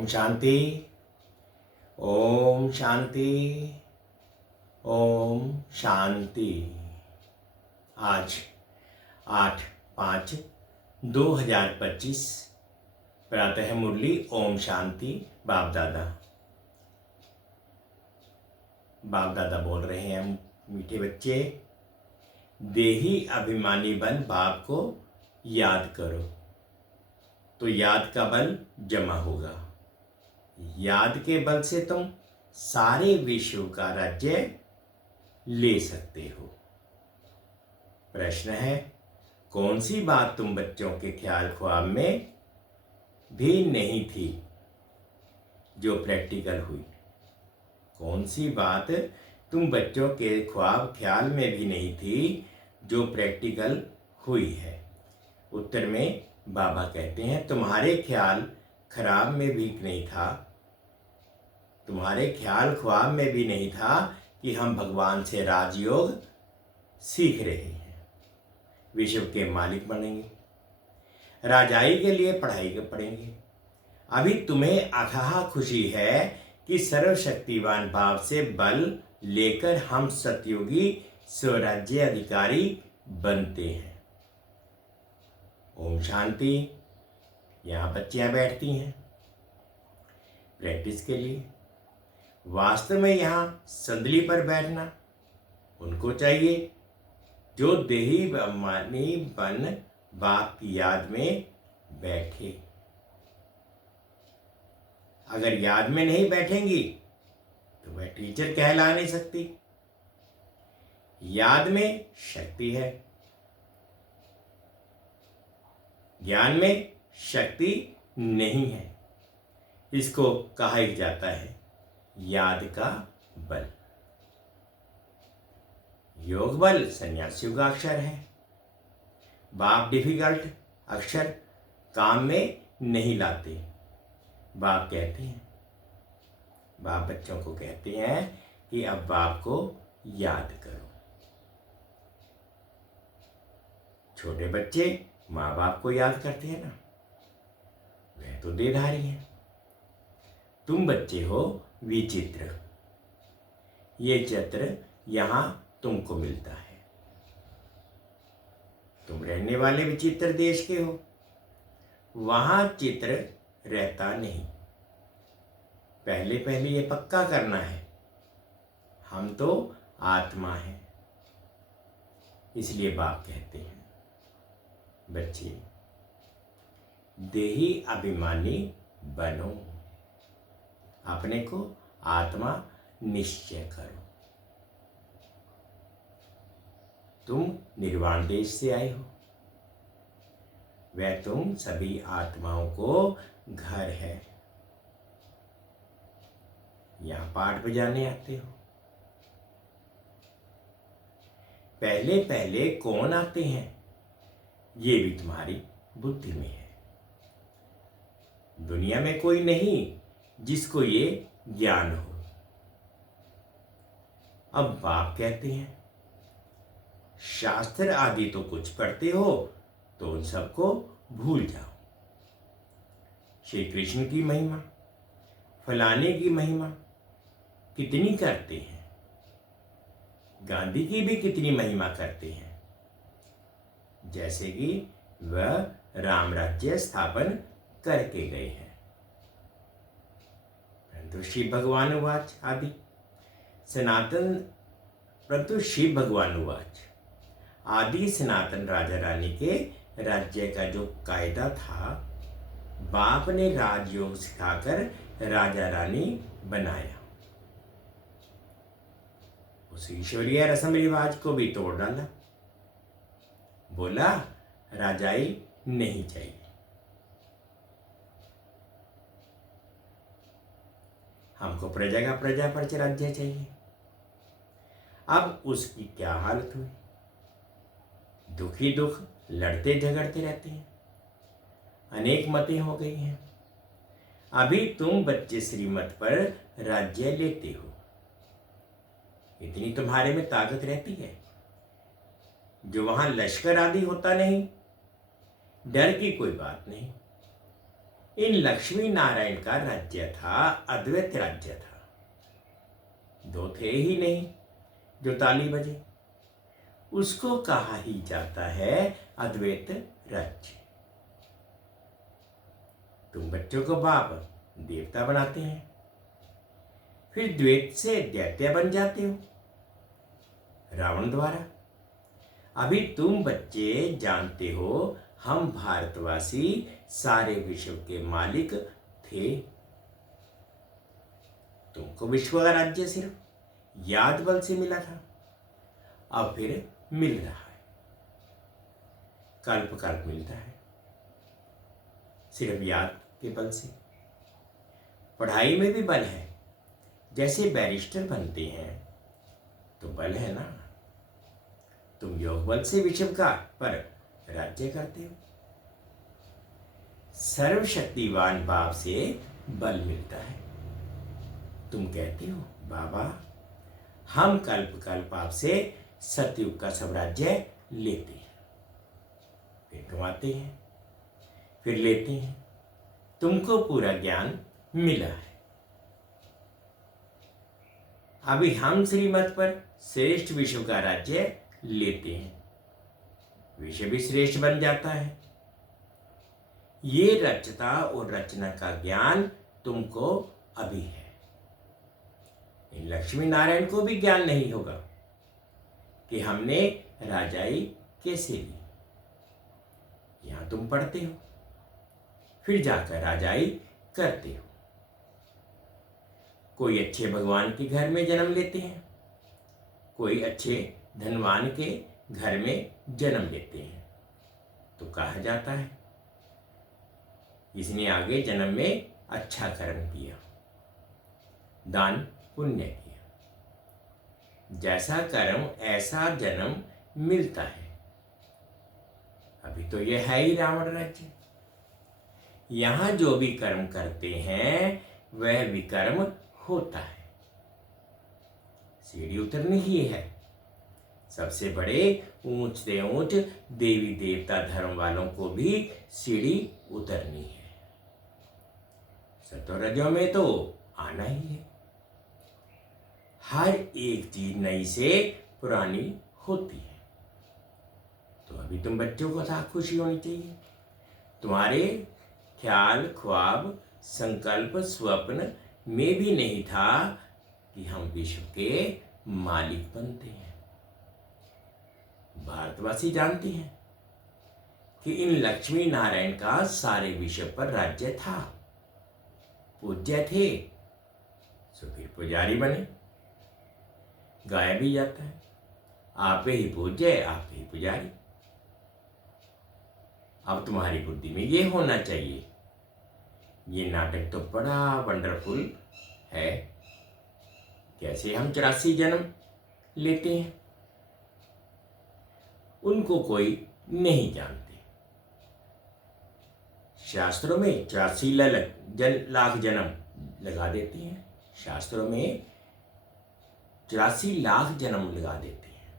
ओम शांति। ओम शांति। ओम शांति। आज 8/5/2025 प्रातः मुरली ओम शांति। बाप दादा बोल रहे हैं। मीठे बच्चे, देही अभिमानी बन बाप को याद करो तो याद का बल जमा होगा। याद के बल से तुम सारे विश्व का राज्य ले सकते हो। प्रश्न है, कौन सी बात तुम बच्चों के ख्याल ख्वाब में भी नहीं थी जो प्रैक्टिकल हुई? कौन सी बात तुम बच्चों के ख्वाब ख्याल में भी नहीं थी जो प्रैक्टिकल हुई है? उत्तर में बाबा कहते हैं, तुम्हारे ख्याल खराब में भी नहीं था, तुम्हारे ख्याल ख्वाब में भी नहीं था कि हम भगवान से राजयोग सीख रहे हैं, विश्व के मालिक बनेंगे, राजाई के लिए पढ़ाई पढ़ेंगे। अभी तुम्हें अथाह खुशी है कि सर्वशक्तिवान भाव से बल लेकर हम सतयुगी स्वराज्य अधिकारी बनते हैं। ओम शांति। यहाँ बच्चियां बैठती हैं प्रैक्टिस के लिए। वास्तव में यहाँ संदली पर बैठना उनको चाहिए जो देही अभिमानी बन बाप की याद में बैठे। अगर याद में नहीं बैठेंगी तो वह टीचर कहला नहीं सकती। याद में शक्ति है, ज्ञान में शक्ति नहीं है। इसको कहा ही जाता है याद का बल। योग बल सन्यासियों का अक्षर है। बाप डिफिकल्ट अक्षर काम में नहीं लाते। बाप कहते हैं, बाप बच्चों को कहते हैं कि अब बाप को याद करो। छोटे बच्चे माँ बाप को याद करते हैं ना, वह तो देहधारी हैं। तुम बच्चे हो विचित्र। ये चित्र यहाँ तुमको मिलता है। तुम रहने वाले विचित्र देश के हो, वहां चित्र रहता नहीं। पहले पहले ये पक्का करना है, हम तो आत्मा हैं। इसलिए बाप कहते हैं, बच्चे देही अभिमानी बनो, अपने को आत्मा निश्चय करो। तुम निर्वाण देश से आए हो, वह तुम सभी आत्माओं को घर है। यहां पाठ बजाने आते हो। पहले पहले कौन आते हैं ये भी तुम्हारी बुद्धि में है। दुनिया में कोई नहीं जिसको ये ज्ञान हो। अब बाप कहते हैं, शास्त्र आदि तो कुछ पढ़ते हो तो उन सबको भूल जाओ। श्री कृष्ण की महिमा, फलाने की महिमा कितनी करते हैं, गांधी की भी कितनी महिमा करते हैं, जैसे कि वह राम राज्य स्थापन करके गए हैं। परंतु शिव भगवान उवाच आदि सनातन, परंतु शिव भगवान उवाच आदि सनातन राजा रानी के राज्य का जो कायदा था, बाप ने राजयोग सिखाकर राजा रानी बनाया। उस ईश्वरीय रस्म रिवाज को भी तोड़ डाला। बोला राजाई नहीं चाहिए। हमको प्रजा का प्रजा पर राज्य चाहिए। अब उसकी क्या हालत हुई? दुखी दुख लड़ते झगड़ते रहते हैं। अनेक मतें हो गई हैं। अभी तुम बच्चे श्रीमत पर राज्य लेते हो, इतनी तुम्हारे में ताकत रहती है जो वहां लश्कर आदि होता नहीं। डर की कोई बात नहीं। इन लक्ष्मी नारायण का राज्य था, अद्वैत राज्य था। दो थे ही नहीं जो ताली बजे, उसको कहा ही जाता है अद्वैत राज्य। तुम बच्चों को बाप देवता बनाते हैं, फिर द्वैत से दैत्य बन जाते हो रावण द्वारा। अभी तुम बच्चे जानते हो हम भारतवासी सारे विश्व के मालिक थे। तुमको विश्व का राज्य सिर्फ याद बल से मिला था, अब फिर मिल रहा है, कल्प कल्प मिलता है सिर्फ याद के बल से। पढ़ाई में भी बल है, जैसे बैरिस्टर बनते हैं तो बल है ना। तुम योग बल से विश्व का पर राज्य करते हो। सर्वशक्तिवान बाप से बल मिलता है। तुम कहते हो बाबा हम कल्प कल्प आपसे सतयुग का साम्राज्य लेते हैं, फिर गंवाते हैं, फिर लेते हैं। तुमको पूरा ज्ञान मिला है। अभी हम श्रीमत पर श्रेष्ठ विश्व का राज्य लेते हैं, विश्व भी श्रेष्ठ बन जाता है। ये रचता और रचना का ज्ञान तुमको अभी है। इन लक्ष्मी नारायण को भी ज्ञान नहीं होगा कि हमने राजाई कैसे ली। यहां तुम पढ़ते हो, फिर जाकर राजाई करते हो। कोई अच्छे भगवान के घर में जन्म लेते हैं, कोई अच्छे धनवान के घर में जन्म लेते हैं, तो कहा जाता है इसने आगे जन्म में अच्छा कर्म किया, दान पुण्य किया। जैसा कर्म ऐसा जन्म मिलता है। अभी तो यह है ही रावण राज्य। यहां जो भी कर्म करते हैं वह विकर्म होता है। सीढ़ी उतरनी ही है। सबसे बड़े ऊंच से ऊंच देवी देवता धर्म वालों को भी सीढ़ी उतरनी है। सतोरजों में तो आना ही है। हर एक चीज नई से पुरानी होती है। तो अभी तुम बच्चों को साथ खुशी होनी चाहिए। तुम्हारे ख्याल ख्वाब संकल्प स्वप्न में भी नहीं था कि हम विश्व के मालिक बनते हैं। भारतवासी जानते हैं कि इन लक्ष्मी नारायण का सारे विश्व पर राज्य था, पूज्य थे, सो फिर पुजारी बने। गाया भी जाता है आप ही पूज्य आप ही पुजारी। अब तुम्हारी बुद्धि में ये होना चाहिए ये नाटक तो बड़ा वंडरफुल है। कैसे हम 84 जन्म लेते हैं उनको कोई नहीं जानते। शास्त्रों में 84 लाख जन्म लगा देते हैं। शास्त्रों में 84 लाख जन्म लगा देते हैं।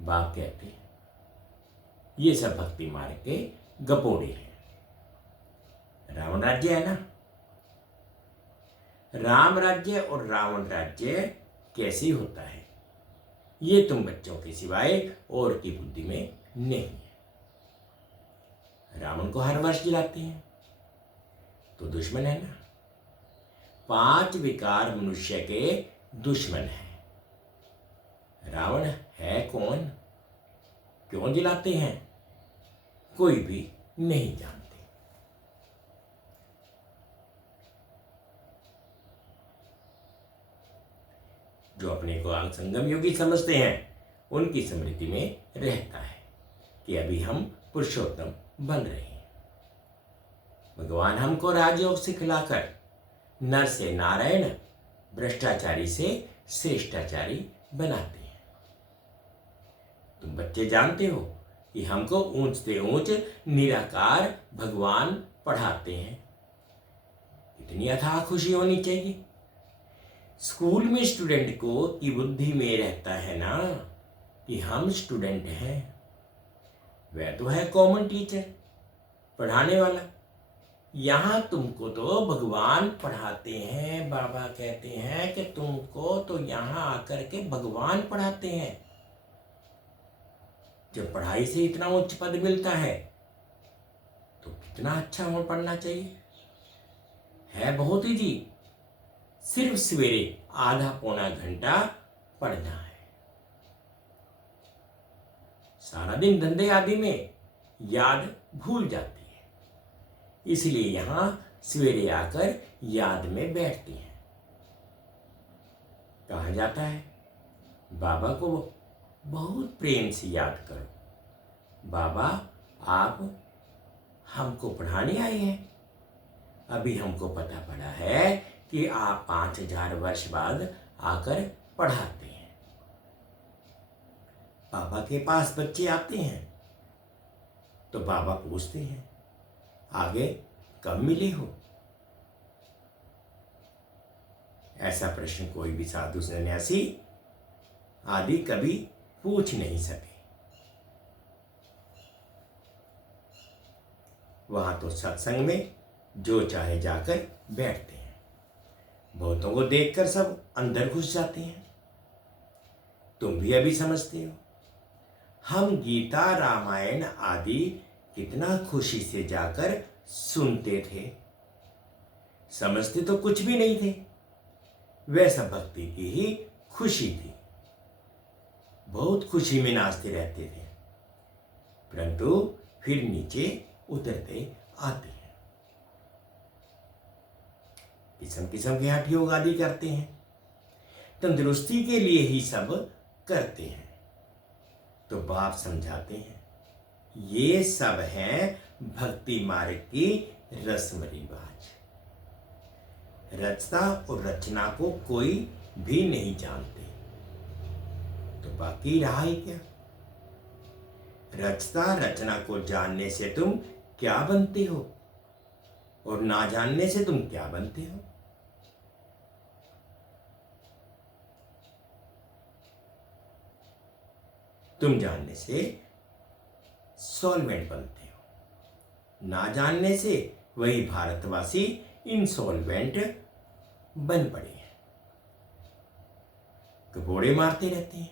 बाप कहते हैं ये सब भक्ति मार्ग के गपोड़े हैं। रावण राज्य है ना। राम राज्य और रावण राज्य कैसे होता है ये तुम बच्चों के सिवाय और की बुद्धि में नहीं है। रावण को हर वर्ष जलाते हैं तो दुश्मन है ना। 5 विकार मनुष्य के दुश्मन है। रावण है कौन, क्यों जलाते हैं, कोई भी नहीं जानते। जो अपने को संगम योगी समझते हैं उनकी स्मृति में रहता है कि अभी हम पुरुषोत्तम बन रहे हैं। भगवान हमको राजयोग सिखलाकर नर से नारायण भ्रष्टाचारी से श्रेष्ठाचारी बनाते हैं। तुम बच्चे जानते हो कि हमको ऊंच से ऊंच निराकार भगवान पढ़ाते हैं। कितनी अथाह खुशी होनी चाहिए। स्कूल में स्टूडेंट को की बुद्धि में रहता है ना कि हम स्टूडेंट हैं। वह तो है कॉमन टीचर, पढ़ाने वाला, यहाँ तुमको तो भगवान पढ़ाते हैं। बाबा कहते हैं कि तुमको तो यहाँ आकर के भगवान पढ़ाते हैं। जब पढ़ाई से इतना उच्च पद मिलता है तो कितना अच्छा हो पढ़ना चाहिए। है बहुत ही जी, सिर्फ सवेरे आधा पौना घंटा पढ़ना है। सारा दिन धंधे आदि में याद भूल जाती है, इसलिए यहां सवेरे आकर याद में बैठती हैं। कहा जाता है बाबा को बहुत प्रेम से याद करो। बाबा आप हमको पढ़ाने आए हैं। अभी हमको पता पड़ा है कि आप 5000 वर्ष बाद आकर पढ़ाते हैं। बाबा के पास बच्चे आते हैं तो बाबा पूछते हैं आगे कब मिले हो। ऐसा प्रश्न कोई भी साधु सन्यासी आदि कभी पूछ नहीं सके। वहां तो सत्संग में जो चाहे जाकर बैठते हैं। बहुतों को देखकर सब अंदर घुस जाते हैं। तुम भी अभी समझते हो। हम गीता रामायण आदि कितना खुशी से जाकर सुनते थे। समझते तो कुछ भी नहीं थे। वह सब भक्ति की ही खुशी थी। बहुत खुशी में नाचते रहते थे, परंतु फिर नीचे उतरते आते हैं। किस्म किस्म के हठ योग आदि करते हैं। तंदुरुस्ती के लिए ही सब करते हैं। तो बाप समझाते हैं ये सब है भक्ति मार्ग की रस्म रिवाज। रचना और रचना को कोई भी नहीं जानते, तो बाकी रहा ही क्या। रचना रचना को जानने से तुम क्या बनते हो और ना जानने से तुम क्या बनते हो। तुम जानने से सॉल्वेंट बनते हो, ना जानने से वही भारतवासी इनसॉल्वेंट बन पड़े हैं। कबोड़े मारते रहते हैं।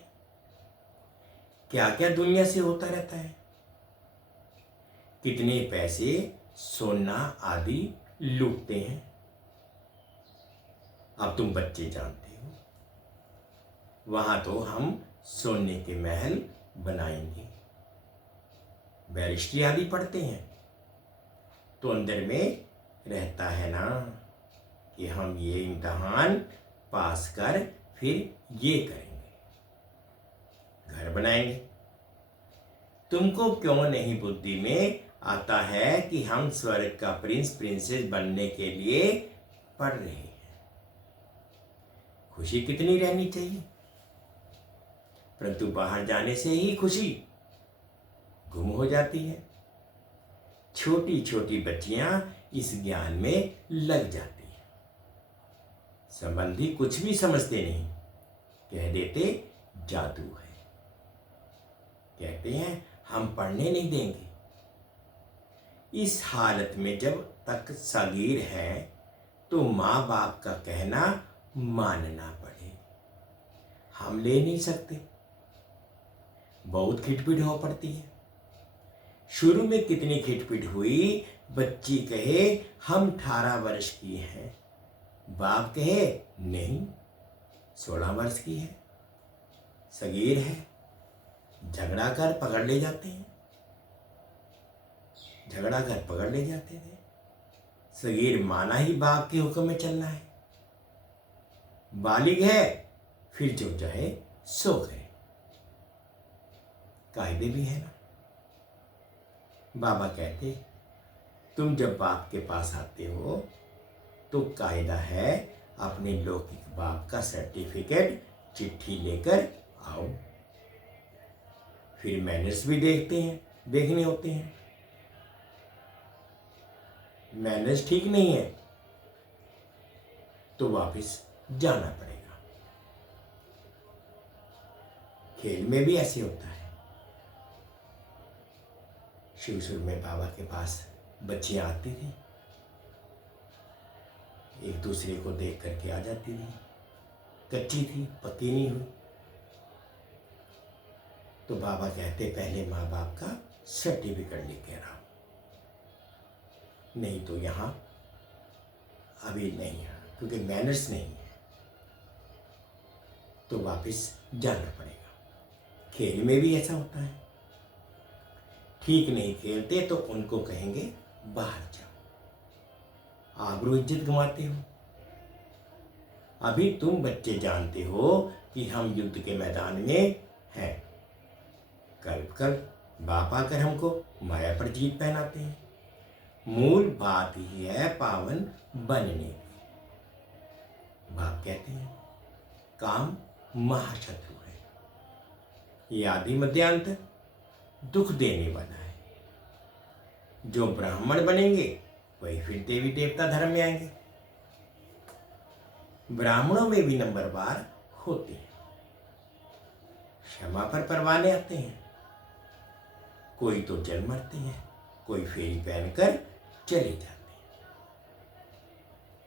क्या क्या दुनिया से होता रहता है। कितने पैसे सोना आदि लूटते हैं। अब तुम बच्चे जानते हो। वहां तो हम सोने के महल बनाएंगे। बैरिस्ट्री आदि पढ़ते हैं तो अंदर में रहता है ना कि हम ये इम्तहान पास कर फिर ये करेंगे, घर बनाएंगे। तुमको क्यों नहीं बुद्धि में आता है कि हम स्वर्ग का प्रिंस प्रिंसेस बनने के लिए पढ़ रहे हैं। खुशी कितनी रहनी चाहिए, परंतु बाहर जाने से ही खुशी गुम हो जाती है। छोटी छोटी बच्चियां इस ज्ञान में लग जाती हैं। संबंधी कुछ भी समझते नहीं, कह देते जादू है। कहते हैं हम पढ़ने नहीं देंगे। इस हालत में जब तक सगीर है तो माँ बाप का कहना मानना पड़े। हम ले नहीं सकते। बहुत खिटपिट हो पड़ती है। शुरू में कितनी खिटपिट हुई। बच्ची कहे हम 18 वर्ष की हैं, बाप कहे नहीं 16 वर्ष की है, सगीर है। झगड़ा कर पकड़ ले जाते हैं। झगड़ा कर पकड़ ले जाते थे। सगीर माना ही बाप के हुक्म में चलना है। बालिग है फिर जो चाहे सो करे। कायदे भी है ना। बाबा कहते तुम जब बाप के पास आते हो तो कायदा है अपने लौकिक बाप का सर्टिफिकेट चिट्ठी लेकर आओ। फिर मैनर्स भी देखने होते हैं। मैनर्स ठीक नहीं है तो वापस जाना पड़ेगा। खेल में भी ऐसे होता है। शुरू में बाबा के पास बच्चियां आती थी, एक दूसरे को देख करके आ जाती थी, कच्ची थी, पक्की नहीं हुई। तो बाबा कहते पहले माँ बाप का सर्टिफिकेट लिख के आओ, नहीं तो यहाँ अभी नहीं है, क्योंकि मैनर्स नहीं है, तो वापस जाना पड़ेगा। खेल में भी ऐसा होता है, ठीक नहीं खेलते तो उनको कहेंगे बाहर जाओ, आबरू इज्जत गंवाते हो। अभी तुम बच्चे जानते हो कि हम युद्ध के मैदान में हैं। कल कल बाप आकर हमको माया पर जीत पहनाते हैं। मूल बात ही है पावन बनने की। बाप कहते हैं काम महाशत्रु है, ये आदि मध्यांत दुख देने वाला है। जो ब्राह्मण बनेंगे वही फिर देवी देवता धर्म में आएंगे। ब्राह्मणों में भी नंबरवार होते हैं, क्षमा पर परवाने आते हैं। कोई तो जल मरते हैं, कोई फेरी पहनकर चले जाते हैं।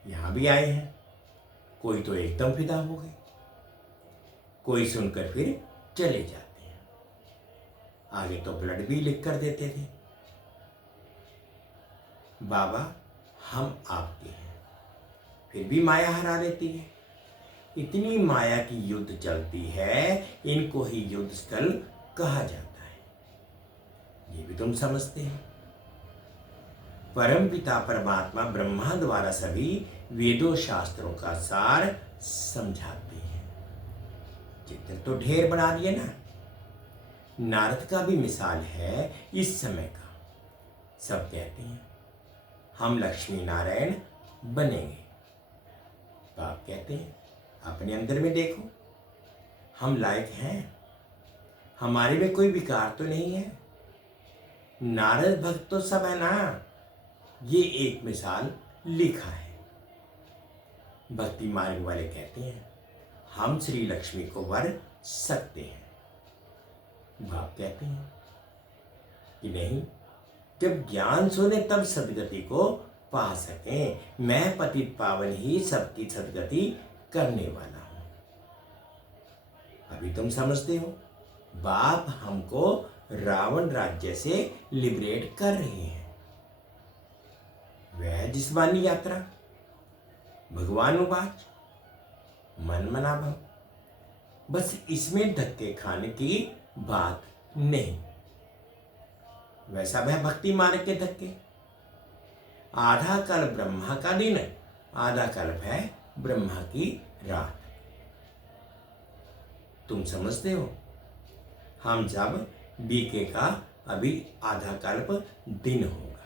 यहां भी आए हैं, कोई तो एकदम फिदा हो गए, कोई सुनकर फिर चले जाते हैं। आगे तो ब्लड भी लिख कर देते थे, बाबा हम आपके हैं, फिर भी माया हरा लेती है। इतनी माया की युद्ध चलती है, इनको ही युद्ध स्थल कहा जाता है। ये भी तुम समझते हो। परम पिता परमात्मा ब्रह्मा द्वारा सभी वेदों शास्त्रों का सार समझाते हैं। चित्र तो ढेर बना दिए ना। नारद का भी मिसाल है इस समय का। सब कहते हैं हम लक्ष्मी नारायण बनेंगे। बाप कहते हैं अपने अंदर में देखो, हम लायक हैं, हमारे में कोई विकार तो नहीं है। नारद भक्त तो सब है ना। ये एक मिसाल लिखा है। भक्ति मार्ग वाले कहते हैं हम श्री लक्ष्मी को वर सकते हैं। बाप कहते हैं कि नहीं, जब ज्ञान सुने तब सदगति को पा सकें। मैं पतित पावन ही सबकी सदगति करने वाला हूं। अभी तुम समझते हो, बाप हमको रावण राज्य से लिबरेट कर रहे हैं। वह जिस्मानी यात्रा, भगवान उवाच मन मना भव, बस इसमें धक्के खाने की बात नहीं। वैसा वह भक्ति मार्ग के धक्के। आधा कल्प ब्रह्मा का दिन, आधा कल्प है ब्रह्मा की रात। तुम समझते हो, हम जब बीके का अभी आधा कल्प दिन होगा,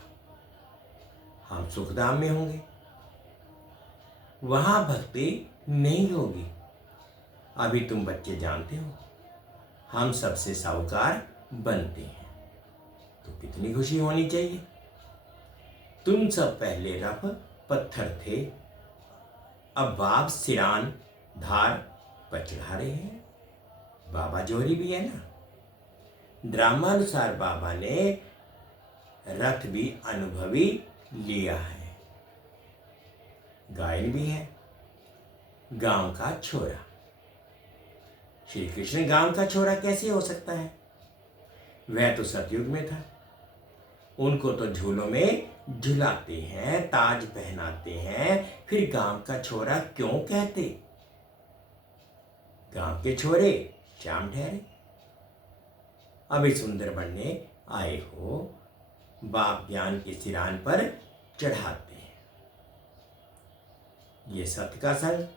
हम सुखधाम में होंगे, वहां भक्ति नहीं होगी। अभी तुम बच्चे जानते हो हम सबसे साहूकार बनते हैं, तो कितनी खुशी होनी चाहिए। तुम सब पहले रफ पत्थर थे, अब बाप सिरान धार पर चढ़ा रहे हैं। बाबा जोहरी भी है ना। ड्रामानुसार बाबा ने रथ भी अनुभवी लिया है। गायन भी है, गांव का छोरा। श्री कृष्ण गांव का छोरा कैसे हो सकता है? वह तो सतयुग में था। उनको तो झूलों में झुलाते हैं, ताज पहनाते हैं, फिर गांव का छोरा क्यों कहते? गांव के छोरे श्याम ठहरे। अभी सुंदर बनने आए हो, बाप ज्ञान के सिरान पर चढ़ाते हैं। ये सत्य का संग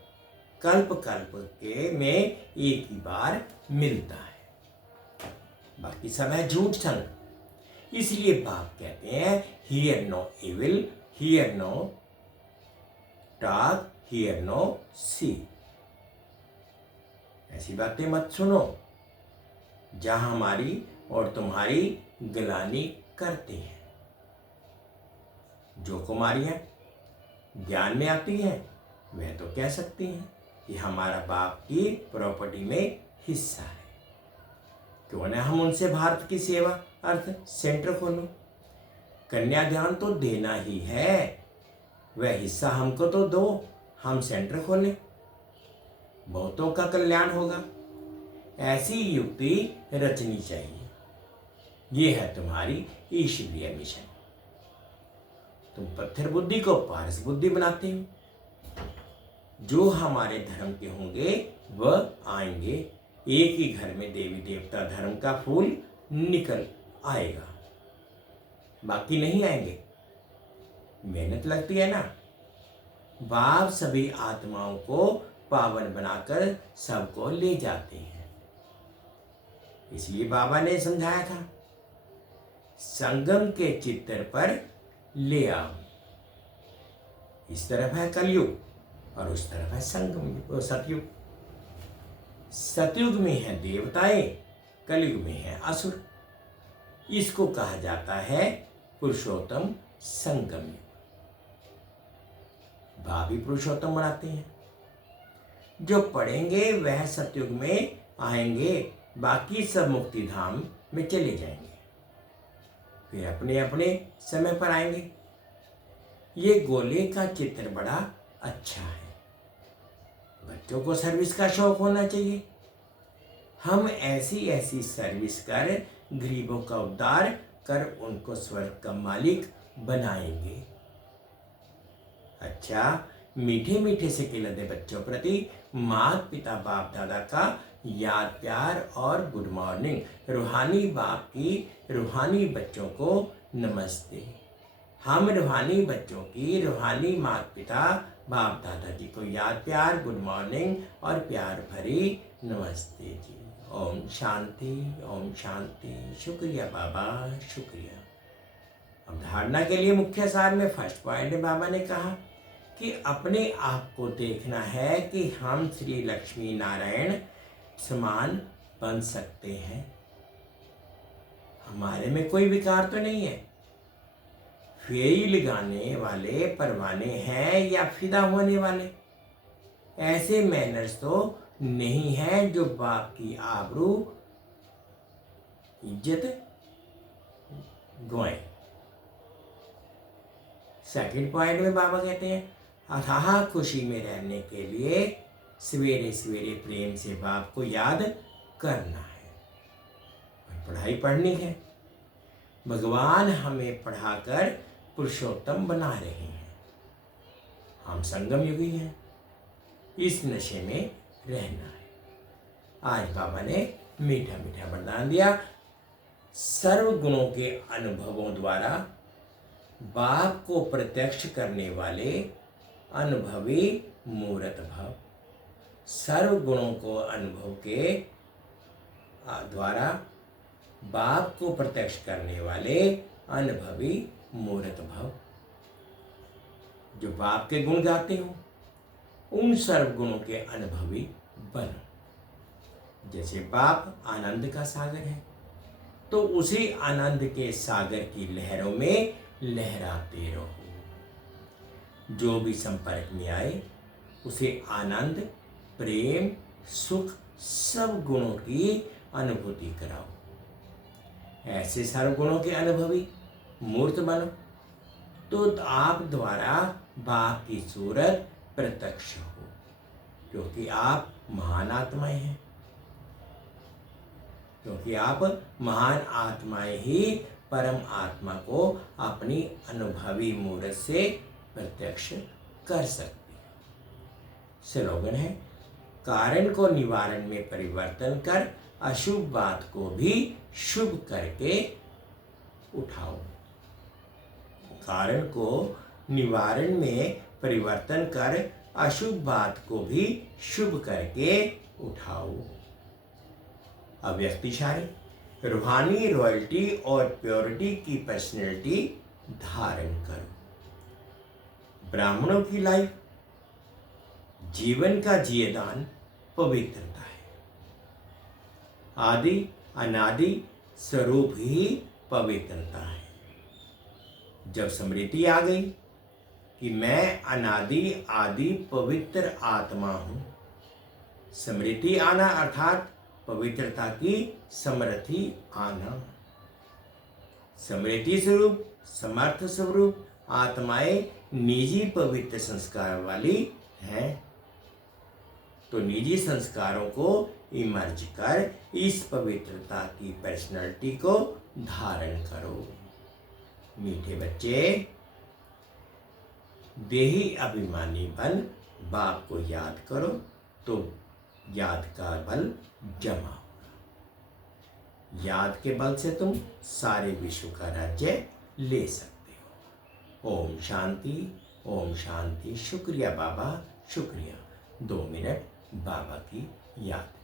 कल्प कल्प के में एक ही बार मिलता है, बाकी सब है झूठ संग। इसलिए बाप कहते हैं hear no evil, hear no talk, hear no see. ऐसी बातें मत सुनो जहां हमारी और तुम्हारी गलानी करते हैं। जो कुमारियां ज्ञान में आती हैं वह तो कह सकती हैं कि हमारा बाप की प्रॉपर्टी में हिस्सा है, क्यों ना हम उनसे भारत की सेवा अर्थ सेंटर खोलो। कन्यादान तो देना ही है, वह हिस्सा हमको तो दो, हम सेंटर खोलें, बहुतों का कल्याण होगा। ऐसी युक्ति रचनी चाहिए। ये है तुम्हारी ईश्वरीय मिशन। तुम पत्थर बुद्धि को पारस बुद्धि बनाते हो। जो हमारे धर्म के होंगे वह आएंगे। एक ही घर में देवी देवता धर्म का फूल निकल आएगा, बाकी नहीं आएंगे। मेहनत लगती है ना। बाप सभी आत्माओं को पावन बनाकर सबको ले जाते हैं। इसलिए बाबा ने समझाया था, संगम के चित्र पर ले आओ। इस तरफ है कलयुग और उस तरफ है संगम सतयुग। सतयुग में है देवताएं, कलयुग में है असुर। इसको कहा जाता है पुरुषोत्तम संगम युग। भाभी पुरुषोत्तम बनाते हैं। जो पढ़ेंगे वह सतयुग में आएंगे, बाकी सब मुक्ति धाम में चले जाएंगे, फिर अपने अपने समय पर आएंगे। ये गोले का चित्र बड़ा अच्छा है। बच्चों को सर्विस का शौक होना चाहिए। हम ऐसी ऐसी सर्विस कर गरीबों का उद्धार कर उनको स्वर्ग का मालिक बनाएंगे। अच्छा, मीठे मीठे से खिलते बच्चों प्रति माता पिता बाप दादा का याद प्यार और गुड मॉर्निंग। रूहानी बाप की रूहानी बच्चों को नमस्ते। हम रूहानी बच्चों की रूहानी माता पिता बाप दादा जी को याद प्यार गुड मॉर्निंग और प्यार भरी नमस्ते जी। ओम शांति, ओम शांति। शुक्रिया बाबा, शुक्रिया। अब धारणा के लिए मुख्य सार में फर्स्ट पॉइंट में बाबा ने कहा कि अपने आप को देखना है कि हम श्री लक्ष्मी नारायण समान बन सकते हैं। हमारे में कोई विकार तो नहीं है। फेरी लगाने वाले परवाने हैं या फिदा होने वाले। ऐसे मैनर्स तो नहीं है जो बाप की आबरू इज्जत गवाए। सेकंड पॉइंट में बाबा कहते हैं, अथाह खुशी में रहने के लिए सवेरे सवेरे प्रेम से बाप को याद करना है और पढ़ाई पढ़नी है। भगवान हमें पढ़ाकर पुरुषोत्तम बना रहे हैं। हम संगम युगी हैं, इस नशे में रहना है। आज बाबा ने मीठा मीठा वरदान दिया। सर्व गुणों के अनुभवों द्वारा बाप को प्रत्यक्ष करने वाले अनुभवी मूर्त भव। सर्व गुणों को अनुभव के द्वारा बाप को प्रत्यक्ष करने वाले अनुभवी मूर्त भव। जो बाप के गुण गाते हो उन सर्व गुणों के अनुभवी बनो। जैसे बाप आनंद का सागर है तो उसी आनंद के सागर की लहरों में लहराते रहो। जो भी संपर्क में आए उसे आनंद, प्रेम, सुख सब गुणों की अनुभूति कराओ। ऐसे सर्व गुणों के अनुभवी मूर्त बनो तो आप द्वारा बाप की सूरत प्रत्यक्ष हो, क्योंकि आप महान आत्माएं हैं। क्योंकि आप महान आत्माएं ही परम आत्मा को अपनी अनुभवी मूर्त से प्रत्यक्ष कर सकती है। स्लोगन है, कारण को निवारण में परिवर्तन कर अशुभ बात को भी शुभ करके उठाओ। कारण को निवारण में परिवर्तन कर अशुभ बात को भी शुभ करके उठाओ। अव्यक्तिशाली रूहानी रॉयल्टी और प्योरिटी की पर्सनैलिटी धारण करो। ब्राह्मणों की लाइफ जीवन का जियेदान पवित्रता है। आदि अनादि स्वरूप ही पवित्रता है। जब स्मृति आ गई कि मैं अनादि आदि पवित्र आत्मा हूं, स्मृति आना अर्थात पवित्रता की समृद्धि आना। स्मृति स्वरूप, समर्थ स्वरूप, आत्माएं निजी पवित्र संस्कार वाली हैं। तो निजी संस्कारों को इमर्ज कर इस पवित्रता की पर्सनैलिटी को धारण करो। मीठे बच्चे, देही अभिमानी बन बाप को याद करो तो याद का बल जमा होगा। याद के बल से तुम सारे विश्व का राज्य ले सकते हो। ओम शांति, ओम शांति। शुक्रिया बाबा, शुक्रिया। 2 मिनट बाबा की याद में।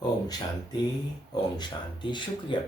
ओम शांति, ओम शांति। शुक्रिया।